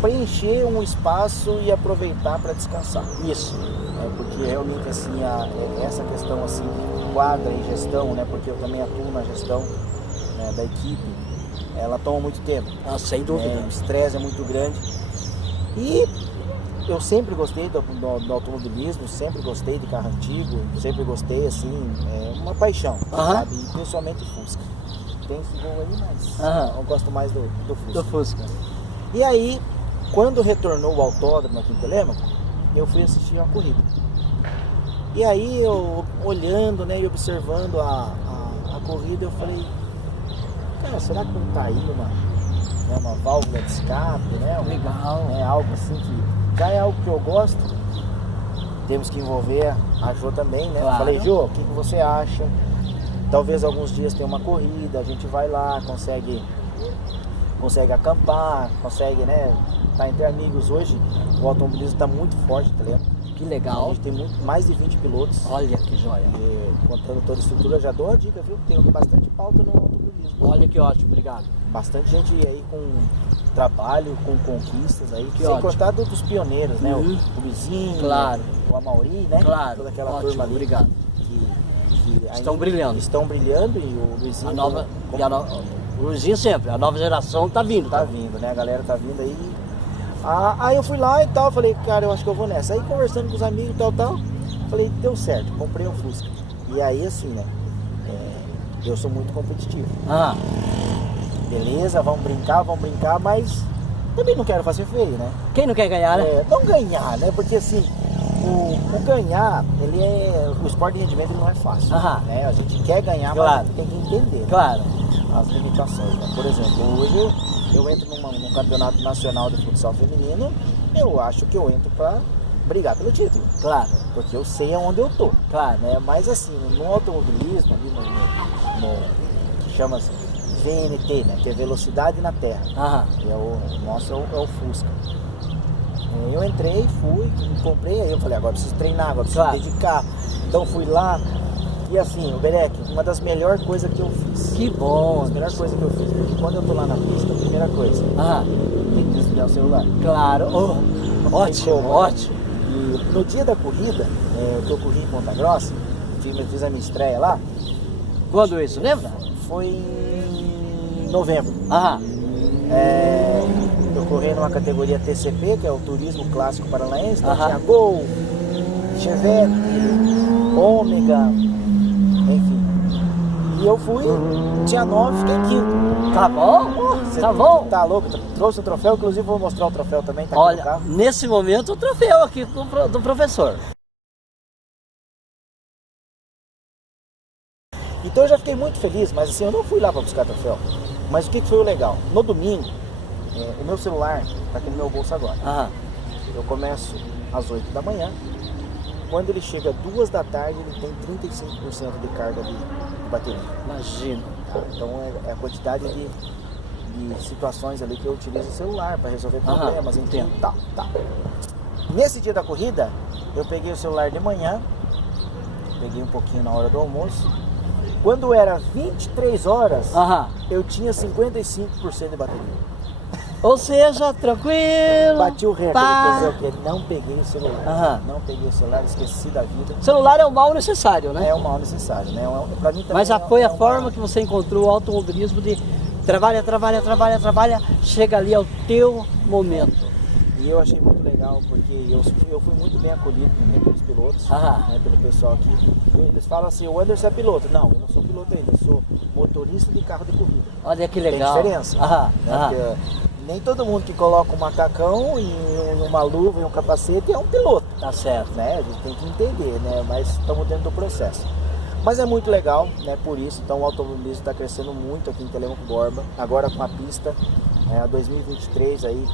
preencher um espaço e aproveitar para descansar. Isso. Porque realmente assim, essa questão assim, quadra e gestão, né, porque eu também atuo na gestão, né, da equipe, ela toma muito tempo. Sem dúvida. O estresse é muito grande. E eu sempre gostei do automobilismo, sempre gostei de carro antigo, sempre gostei, assim, uma paixão, sabe? E principalmente Fusca. Tem esse gol aí, mas eu gosto mais do Fusca. Do Fusca. E aí, quando retornou o autódromo aqui em Telêmaco, eu fui assistir uma corrida. E aí, eu olhando, né, e observando a corrida, eu falei, cara, será que não tá aí uma válvula de escape, né? Legal. Algo assim que já é algo que eu gosto. Temos que envolver a Jo também, né? Claro. Falei, Jo, o que você acha? Talvez alguns dias tenha uma corrida, a gente vai lá, consegue acampar, consegue, né, tá entre amigos. Hoje o automobilismo está muito forte, tá ligado? Que legal. A gente tem mais de 20 pilotos. Olha que joia. Contando toda a estrutura, já dou a dica, viu? Tem bastante pauta no automobilismo. Olha que ótimo, obrigado. Bastante gente aí com trabalho, com conquistas aí. Que sem ótimo. contar dos pioneiros, né? O Vizinho, Claro. O Amauri, né? Claro. Toda aquela Ótimo, turma ali. obrigado. Que Estão brilhando. Estão brilhando, e o Luizinho... O Luizinho sempre, a nova geração tá vindo. Tá vindo, né? A galera tá vindo aí. Aí eu fui lá e tal, falei, cara, eu acho que eu vou nessa. Aí conversando com os amigos e tal, falei, deu certo, comprei um Fusca. E aí assim, né? Eu sou muito competitivo. Beleza, vamos brincar, mas também não quero fazer feio, né? Quem não quer ganhar, né? Não ganhar, né? Porque assim, o ganhar, o esporte de rendimento ele não é fácil. Né? A gente quer ganhar, claro, mas tem que entender, claro, as limitações, né? Por exemplo, hoje eu entro num campeonato nacional de futsal feminino, eu acho que eu entro pra brigar pelo título. Claro. Porque eu sei aonde eu tô. Claro. Né? Mas assim, no automobilismo, ali que chama-se VNT, né? Que é velocidade na terra. O nosso é o Fusca. Eu entrei, fui, comprei, aí eu falei, agora preciso treinar, agora preciso dedicar. Então fui lá. E assim, o Berek, uma das melhores coisas que eu fiz. Que bom! Uma das melhores coisas que eu fiz, porque quando eu tô lá na pista, a primeira coisa, tem que desligar o celular. Claro, ótimo. E no dia da corrida, que eu corri em Ponta Grossa, fiz a minha estreia lá. Quando isso, lembra? Foi em novembro. Eu corri numa categoria TCP, que é o Turismo Clássico Paranaense, então tinha Gol, Chevette, Ômega, enfim. E eu fui, tinha 9, fiquei quinto. Tá bom? Tá bom? Tá louco, trouxe o troféu, inclusive vou mostrar o troféu também, tá aqui Olha, no carro. nesse momento o troféu aqui do professor. Então eu já fiquei muito feliz, mas assim, eu não fui lá para buscar troféu. Mas o que foi o legal? No domingo, o meu celular tá aqui no meu bolso agora. Eu começo às 8 da manhã. Quando ele chega às 2 da tarde, ele tem 35% de carga de bateria. Imagina. Tá? Então é a quantidade de situações ali que eu utilizo o celular para resolver problemas, entendo. Tá. Nesse dia da corrida, eu peguei o celular de manhã, peguei um pouquinho na hora do almoço. Quando era 23 horas, eu tinha 55% de bateria. Ou seja, tranquilo. Bati o recorde, quer dizer o quê? Não peguei o celular. Não peguei o celular, esqueci da vida. O celular é o mal necessário, né? É o mal necessário, né? Pra mim também. Mas foi a forma que você encontrou o automobilismo de trabalha, chega ali ao teu momento. E eu achei muito legal, porque eu fui muito bem acolhido também pelos pilotos, né, pelo pessoal aqui. Eles falam assim, o Anderson é piloto. Não, eu não sou piloto ainda, eu sou motorista de carro de corrida. Olha que legal. Tem diferença. Né? Porque nem todo mundo que coloca um macacão e uma luva e um capacete é um piloto. Tá certo. Né? A gente tem que entender, né? Mas estamos dentro do processo. Mas é muito legal, né? Por isso, então o automobilismo está crescendo muito aqui em Telêmaco Borba. Agora com a pista, a 2023 aí,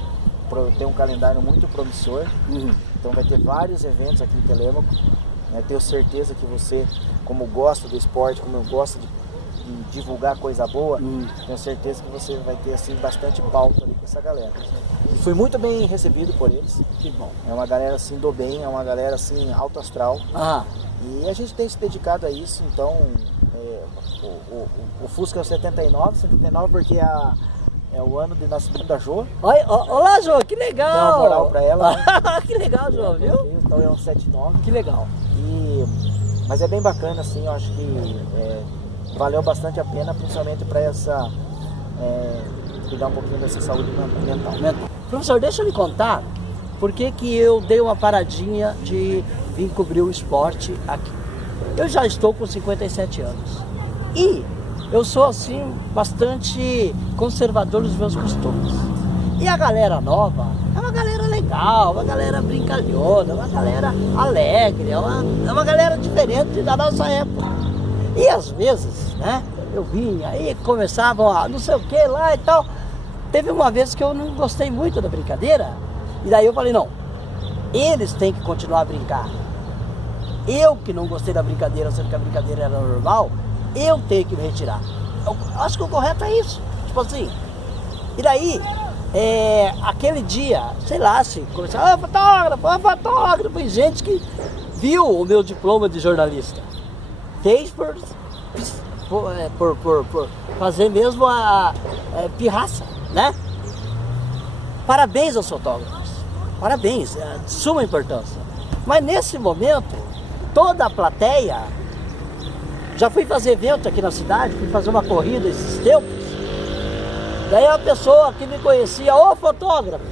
tem um calendário muito promissor. Então vai ter vários eventos aqui em Telêmaco. Tenho certeza que você, como gosta do esporte, como eu gosto de divulgar coisa boa, tenho certeza que você vai ter assim bastante pauta ali com essa galera. E fui muito bem recebido por eles. Que bom. É uma galera assim do bem, é uma galera assim alto astral. E a gente tem se dedicado a isso, então o Fusca é o 79 porque é o ano de nascimento da Jo. Olá, Jo, que legal! Dá uma moral pra ela. Né? Que legal, Jo, viu? Então é um 79. Que legal. Mas é bem bacana, assim, eu acho que valeu bastante a pena, principalmente para cuidar um pouquinho dessa saúde mental. Professor, deixa eu lhe contar por que eu dei uma paradinha de vir cobrir o esporte aqui. Eu já estou com 57 anos e eu sou assim bastante conservador nos meus costumes. E a galera nova é uma galera legal, uma galera brincalhona, uma galera alegre, é uma galera diferente da nossa época. E às vezes, né, eu vinha e começavam a não sei o que lá e tal. Teve uma vez que eu não gostei muito da brincadeira, e daí eu falei, não, eles têm que continuar a brincar. Eu que não gostei da brincadeira, sendo que a brincadeira era normal, eu tenho que me retirar. Eu acho que o correto é isso, tipo assim. E daí, aquele dia, sei lá, assim, começaram, fotógrafo, e gente que viu o meu diploma de jornalista. Fez por fazer mesmo a pirraça, né? Parabéns aos fotógrafos, parabéns, é de suma importância. Mas nesse momento, toda a plateia, já fui fazer evento aqui na cidade, fui fazer uma corrida esses tempos, daí a pessoa que me conhecia, fotógrafo.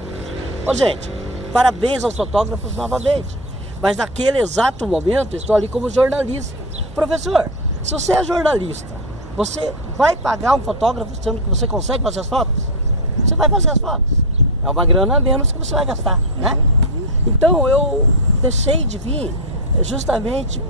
Gente, parabéns aos fotógrafos novamente. Mas naquele exato momento, estou ali como jornalista. Professor, se você é jornalista, você vai pagar um fotógrafo sendo que você consegue fazer as fotos? Você vai fazer as fotos. É uma grana a menos que você vai gastar, né? Então eu deixei de vir justamente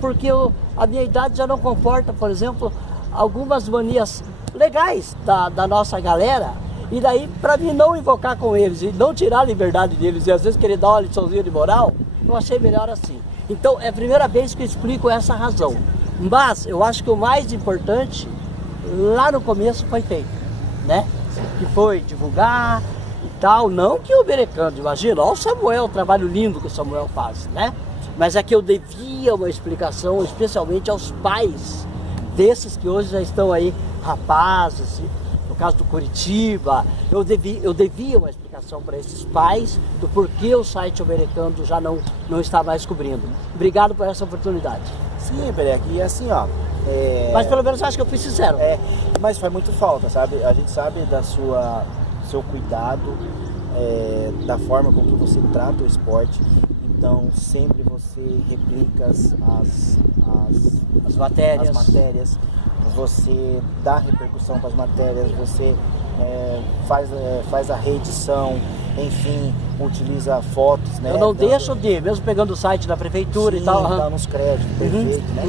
porque a minha idade já não comporta, por exemplo, algumas manias legais da nossa galera. E daí, para mim não invocar com eles e não tirar a liberdade deles e às vezes querer dar uma liçãozinha de moral, eu achei melhor assim. Então é a primeira vez que eu explico essa razão. Mas eu acho que o mais importante lá no começo foi feito, né? Que foi divulgar e tal. Não que o berecando, imagina, olha o Samuel, o trabalho lindo que o Samuel faz, né? Mas é que eu devia uma explicação especialmente aos pais desses que hoje já estão aí, rapazes, no caso do Curitiba, eu devia uma explicação para esses pais do porquê o site Oberecando já não está mais cobrindo. Obrigado por essa oportunidade. Sim, Berec, e assim, ó... Mas pelo menos eu acho que eu fui sincero. Mas faz muito falta, sabe? A gente sabe do seu cuidado, da forma com que você trata o esporte. Então, sempre você replica as matérias, você dá repercussão para as matérias, você faz a reedição, enfim, utiliza fotos, né? Eu não deixo mesmo pegando o site da prefeitura. Sim, e tal. Dá nos créditos, perfeito, né?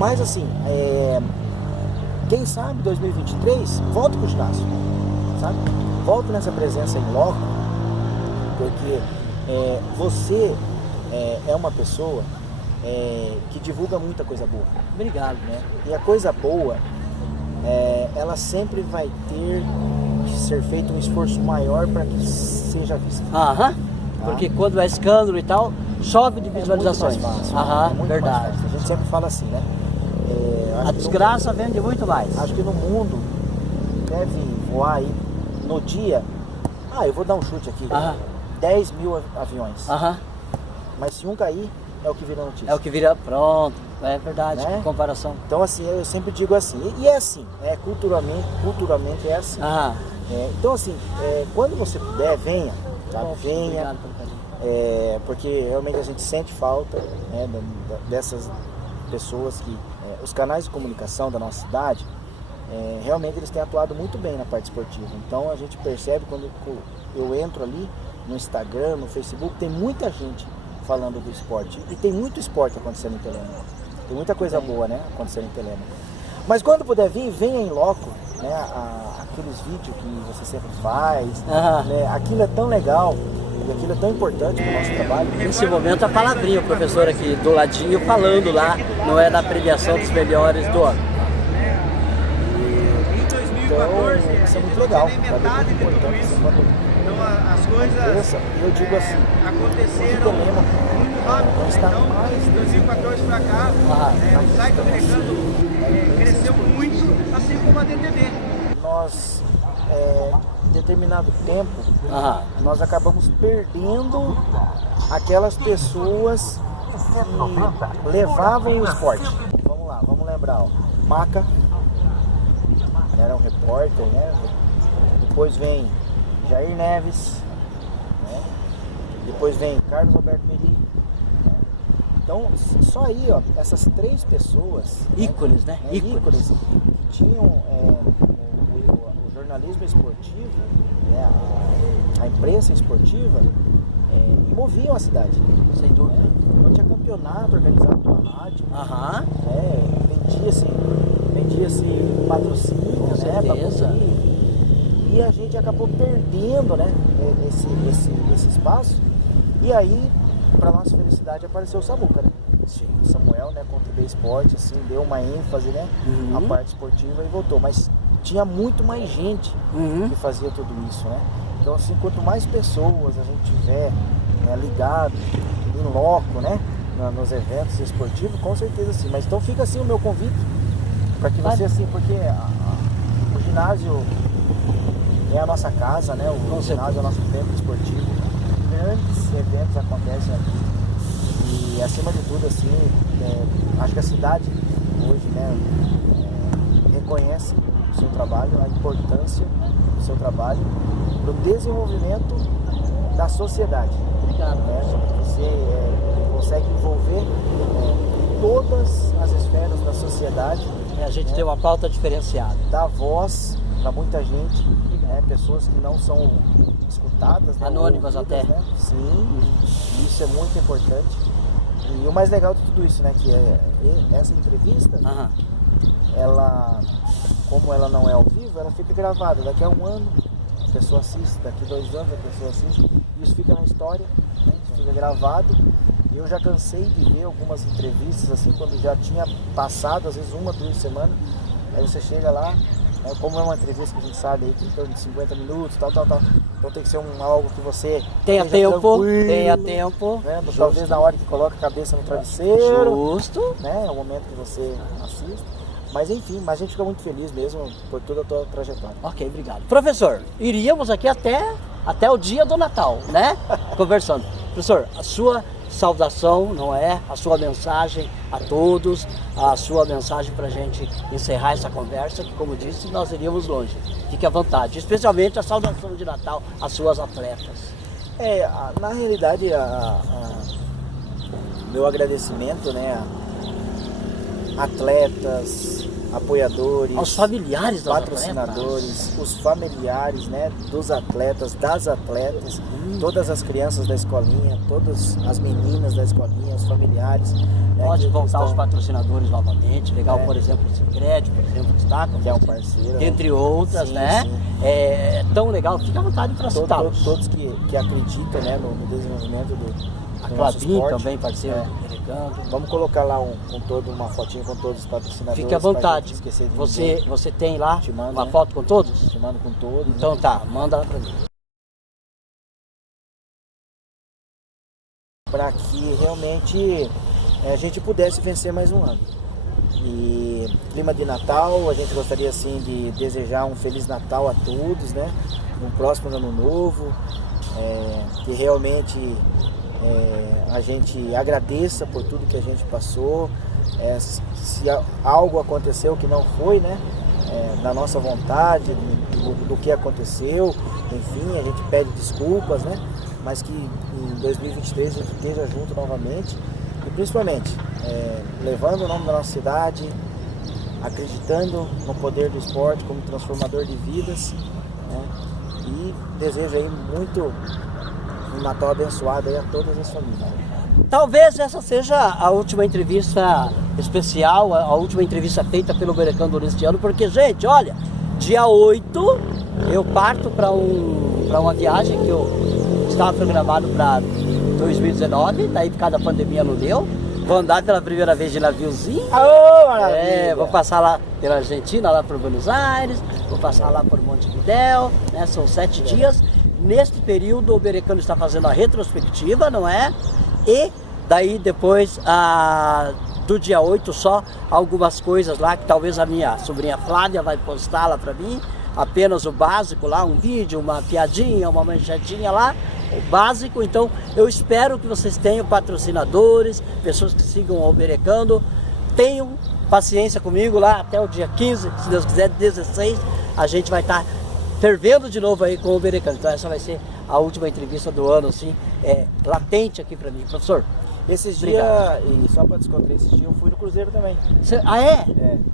Mas assim, quem sabe 2023 volta pro ginásio, sabe? Volta nessa presença em loco, porque você é uma pessoa que divulga muita coisa boa. Obrigado. Né? E a coisa boa, ela sempre vai ter que ser feito um esforço maior para que seja vista. Aham. Porque quando é escândalo e tal, chove de visualizações. É muito mais fácil, Aham, muito verdade. mais fácil. A gente sempre fala assim, né? A desgraça vende muito mais. Acho que no mundo deve voar aí no dia. Eu vou dar um chute aqui. 10 mil aviões. Mas se um cair, é o que vira notícia. É o que vira, pronto. É verdade, Né? comparação. Então assim, eu sempre digo assim. E é assim, culturalmente é assim. Então assim, quando você puder, venha. Sabe? Venha. Obrigado pelo carinho. Porque realmente a gente sente falta, né, dessas pessoas que... os canais de comunicação da nossa cidade, realmente eles têm atuado muito bem na parte esportiva. Então a gente percebe quando eu entro ali no Instagram, no Facebook, tem muita gente falando do esporte. E tem muito esporte acontecendo em Telêmaco. Tem muita coisa boa, né, acontecendo em Telêmaco. Mas quando puder vir, venha em loco, né, aqueles vídeos que você sempre faz, né, aquilo é tão legal, e aquilo é tão importante para o nosso trabalho. Nesse momento a palavrinha, o professor aqui do ladinho falando lá, não é da premiação dos melhores do ano. Então, isso é muito legal, sabe? É muito importante. Então as coisas eu digo assim, aconteceram muito rápido. Então, de 2014 para cá, o site americano cresceu muito, assim como a DTV. Nós, em determinado tempo, nós acabamos perdendo aquelas pessoas que levavam o esporte. Vamos lá, vamos lembrar, Maca era um repórter, né? Depois vem Jair Neves, né? Depois vem Carlos Alberto Meri, né? Então, só aí, essas 3 pessoas, ícones, né? Ícones que tinham o jornalismo esportivo, né? a imprensa esportiva, e moviam a cidade. Sem dúvida. Então tinha campeonato organizado pela rádio, vendia-se patrocínio, né? E a gente acabou perdendo, né, esse espaço. E aí, para nossa felicidade, apareceu o Samuca, né? Sim. O Samuel, né, com o TB Esporte, assim, deu uma ênfase, né, à parte esportiva e voltou. Mas tinha muito mais gente que fazia tudo isso, né? Então, assim, quanto mais pessoas a gente tiver, né, ligado, em loco, né, nos eventos esportivos, com certeza sim. Mas então fica assim o meu convite para que você, assim, porque o ginásio é a nossa casa, né? O ginásio é o nosso templo esportivo. Grandes eventos acontecem aqui. E acima de tudo, assim, acho que a cidade hoje, né, reconhece o seu trabalho, a importância do seu trabalho para o desenvolvimento da sociedade. Obrigado. Você consegue envolver todas as esferas da sociedade. A gente tem uma pauta diferenciada. Dá voz para muita gente, né? Pessoas que não são escutadas, né? Anônimas ouvidas, até. Né? Sim, isso é muito importante. E o mais legal de tudo isso, né? Que essa entrevista, ela, como ela não é ao vivo, ela fica gravada. Daqui a um ano a pessoa assiste, daqui 2 anos a pessoa assiste. Isso fica na história, né? Isso fica gravado. E eu já cansei de ver algumas entrevistas assim, quando já tinha passado, às vezes 1, 2 semanas. Aí você chega lá, né, como é uma entrevista que a gente sabe aí, tem em torno de 50 minutos, tal. Então tem que ser algo que você tenha tempo. Né? Talvez na hora que coloca a cabeça no travesseiro. Justo. Né? É o momento que você assiste. Mas enfim, a gente fica muito feliz mesmo por toda a tua trajetória. Ok, obrigado. Professor, iríamos aqui até o dia do Natal, né? Conversando. Professor, a sua saudação, não é? A sua mensagem a todos, a sua mensagem para a gente encerrar essa conversa, que como disse, nós iríamos longe. Fique à vontade, especialmente a saudação de Natal às suas atletas. Na realidade, meu agradecimento, né, a atletas, apoiadores, aos familiares dos patrocinadores, os familiares, né, dos atletas, das atletas, todas as crianças da escolinha, todas as meninas da escolinha, os familiares. Pode voltar os patrocinadores novamente, legal, por exemplo, o Sicredi, por exemplo, Destaca, que é um parceiro, entre outras, sim, né? Sim. É tão legal, fica à vontade para citá-los. Todos que acreditam, né, no desenvolvimento do Clabin esporte. também, parceiro do Americano. Vamos colocar lá uma fotinha com todos os patrocinadores. Fique à vontade. Você tem lá mando, uma foto com todos? Te mando com todos. Então né? tá, manda lá pra mim. Para que realmente a gente pudesse vencer mais um ano. E clima de Natal, a gente gostaria assim de desejar um Feliz Natal a todos, né? Um próximo ano novo, que realmente a gente agradeça por tudo que a gente passou. Se algo aconteceu que não foi, né? Da nossa vontade, do que aconteceu, enfim, a gente pede desculpas, né? Mas que em 2023 a gente esteja junto novamente e principalmente levando o nome da nossa cidade, acreditando no poder do esporte como transformador de vidas, né? E desejo aí muito um Natal abençoado aí a todas as famílias. Talvez essa seja a última entrevista especial, a última entrevista feita pelo Berecando neste ano, porque, gente, olha, dia 8 eu parto para uma viagem que eu estava programado para 2019, daí por causa da pandemia não deu. Vou andar pela primeira vez de naviozinho. Vou passar lá pela Argentina, lá por Buenos Aires, vou passar lá por Montevidéu, né? São 7 dias. Neste período o Berecano está fazendo a retrospectiva, não é? E daí depois do dia 8 só algumas coisas lá que talvez a minha sobrinha Flávia vai postar lá para mim. Apenas o básico lá, um vídeo, uma piadinha, uma manchetinha lá, o básico. Então eu espero que vocês tenham patrocinadores, pessoas que sigam o Berecando, tenham paciência comigo lá até o dia 15, se Deus quiser, 16, a gente vai estar fervendo de novo aí com o Berecando. Então essa vai ser a última entrevista do ano, assim, latente aqui para mim. Professor, esses dias, e só para descontrair, esses dias eu fui no Cruzeiro também.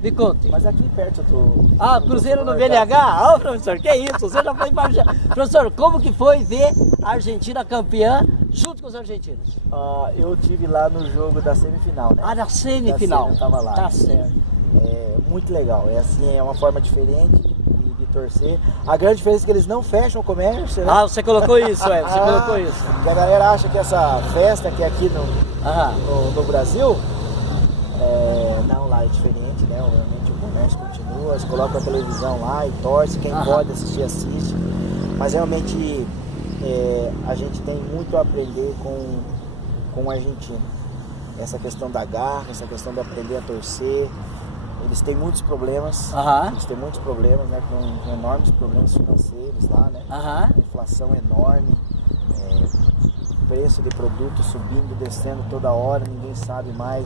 Me conte. Mas aqui perto do... Cruzeiro no BNH? Professor, que isso? Você já foi para... Professor, como que foi ver a Argentina campeã junto com os argentinos? Eu tive lá no jogo da semifinal, né? Na semifinal. Eu tava lá. Tá certo. Muito legal. É uma forma diferente de torcer. A grande diferença é que eles não fecham o comércio, né? Você colocou isso, você colocou isso. Que a galera acha que essa festa que é aqui no Brasil, não, lá é diferente, né? Obviamente o comércio continua, eles colocam a televisão lá e torce, quem pode assistir, assiste. Mas realmente a gente tem muito a aprender com o argentino. Essa questão da garra, essa questão de aprender a torcer. Eles têm muitos problemas, né, com enormes problemas financeiros lá, né? Inflação enorme, preço de produto subindo, descendo toda hora, ninguém sabe mais.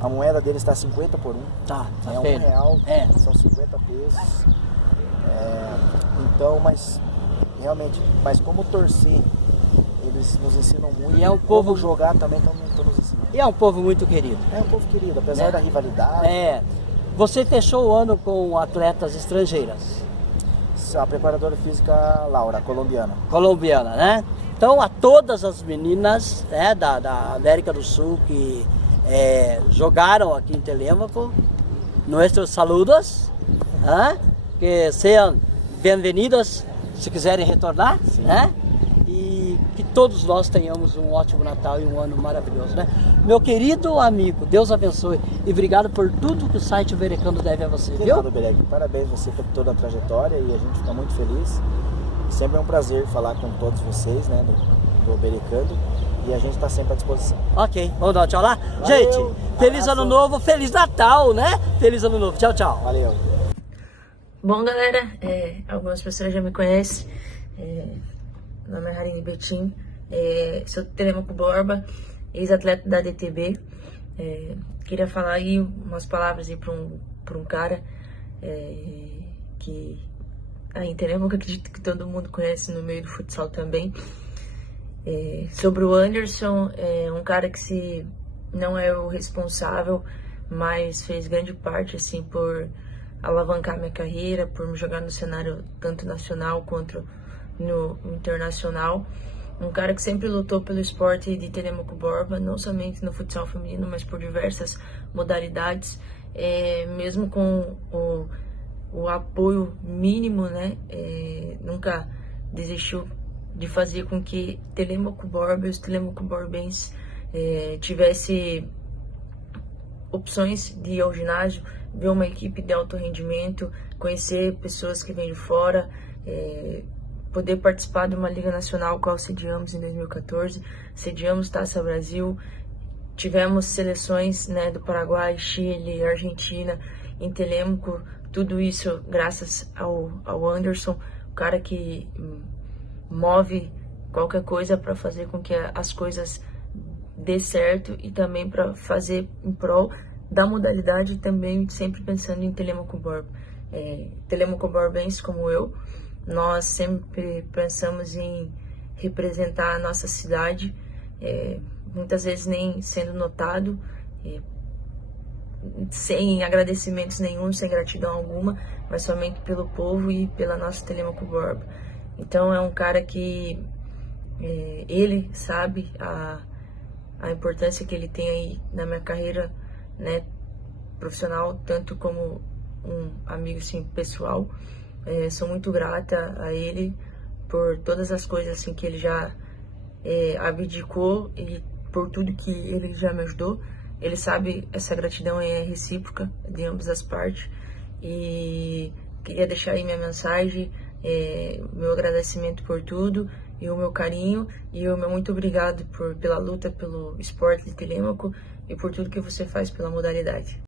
A moeda deles está 50 por 1. Tá R$1, são 50 pesos. Então, mas realmente, como torcer, eles nos ensinam muito. E é um povo como jogar também estão nos ensinando. E é um povo muito querido. É um povo querido, apesar da rivalidade. Você fechou o ano com atletas estrangeiras? A preparadora física Laura, colombiana. Colombiana, né? Então a todas as meninas, né, da América do Sul que jogaram aqui em Telêmaco, nossos saludos, que sejam bem-vindas se quiserem retornar, né? E que todos nós tenhamos um ótimo Natal e um ano maravilhoso, né? Meu querido amigo, Deus abençoe e obrigado por tudo que o site Berecando deve a você, viu? Parabéns você por toda a trajetória e a gente fica muito feliz. Sempre é um prazer falar com todos vocês, né, do Berecando, e a gente está sempre à disposição. Ok, vamos dar um tchau lá? Valeu, gente, feliz ano novo, feliz Natal, né? Feliz ano novo, tchau, tchau. Valeu. Bom, galera, algumas pessoas já me conhecem. Meu nome é Harine Betim, sou Telêmaco Borba, ex-atleta da DTB. Queria falar aí umas palavras aí para um cara que em Telêmaco acredito que todo mundo conhece no meio do futsal também. Sobre o Anderson, um cara que se não é o responsável mas fez grande parte, assim, por alavancar minha carreira, por me jogar no cenário tanto nacional quanto no internacional. Um cara que sempre lutou pelo esporte de Telêmaco Borba, não somente no futsal feminino, mas por diversas modalidades, mesmo com o apoio mínimo, né? Nunca desistiu de fazer com que Telêmaco Borba e os Telêmaco Borbenses tivesse opções de ir ao ginásio, ver uma equipe de alto rendimento, conhecer pessoas que vêm de fora, poder participar de uma Liga Nacional, qual sediamos em 2014, sediamos Taça Brasil, tivemos seleções, né, do Paraguai, Chile, Argentina, em Telêmaco, tudo isso graças ao Anderson, o cara que move qualquer coisa para fazer com que as coisas dê certo e também para fazer em prol da modalidade, também sempre pensando em Telêmaco Borba. Telêmaco Borbense como eu, nós sempre pensamos em representar a nossa cidade, muitas vezes nem sendo notado, sem agradecimentos nenhum, sem gratidão alguma, mas somente pelo povo e pela nossa Telêmaco Borba. Então é um cara que ele sabe a importância que ele tem aí na minha carreira, né, profissional, tanto como um amigo assim, pessoal. Sou muito grata a ele por todas as coisas assim, que ele já abdicou e por tudo que ele já me ajudou. Ele sabe, essa gratidão é recíproca de ambas as partes. E queria deixar aí minha mensagem, meu agradecimento por tudo e o meu carinho e o meu muito obrigado pela luta pelo esporte de Telêmaco e por tudo que você faz pela modalidade.